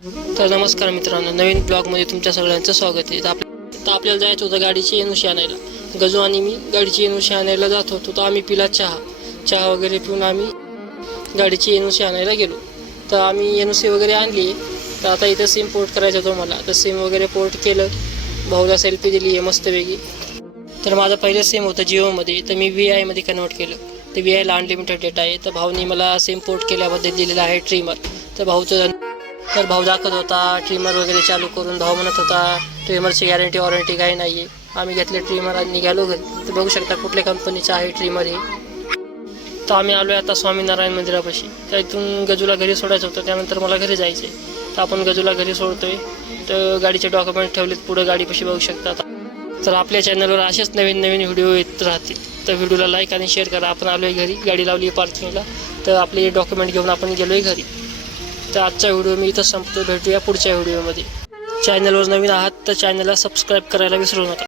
तर नमस्कार मित्रांनो, नवीन ब्लॉगमध्ये तुमच्या सगळ्यांचं स्वागत आहे. तर आपल्याला जायचं होतं गाडीची एनओसी आणायला. गजू आणि मी गाडीची एनओसी आणायला जात होतो. तर आम्ही पिला चहा वगैरे पिऊन आम्ही गाडीची एनओसी आणायला गेलो. तर आम्ही एनओसी वगैरे आणली. तर आता इथं सिम पोर्ट करायचं होतं मला. तर सिम वगैरे पोर्ट केलं, भाऊला सेल्फी दिली आहे मस्तपैकी. तर माझं पहिलं सिम होतं जिओमध्ये, तर मी VIमध्ये कन्वर्ट केलं. तर VIला अनलिमिटेड डेटा आहे. तर भाऊनी मला सिम पोर्ट केल्याबद्दल दिलेला आहे ट्रिमर. तर भाऊ दाखवत होता ट्रिमर वगैरे चालू करून. भाऊ म्हणत होता ट्रिमरची गॅरंटी वॉरंटी काही नाही आहे. आम्ही घेतले ट्रिमर आणि निघालो घरी. तर बघू शकता कुठल्या कंपनीचं आहे ट्रिमर हे. तर आम्ही आलो आहे आता स्वामीनारायण मंदिरापाशी. तर इथून गजूला घरी सोडायचं होतं, त्यानंतर मला घरी जायचं आहे. तर आपण गजूला घरी सोडतोय. तर गाडीचे डॉक्युमेंट ठेवलेत पुढं गाडीपाशी, बघू शकता. तर आपल्या चॅनलवर असेच नवीन व्हिडिओ येत राहतील. तर व्हिडिओला लाईक आणि शेअर करा. आपण आलो आहे घरी, गाडी लावली आहे पार्किंगला. तर आपले डॉक्युमेंट घेऊन आपण गेलो आहे घरी. तर आजचा व्हिडिओ मी इथं संपतो. भेटूया पुढच्या व्हिडिओमध्ये. चॅनलवर नवीन आहात तर चॅनलला सबस्क्राईब करायला विसरू नका.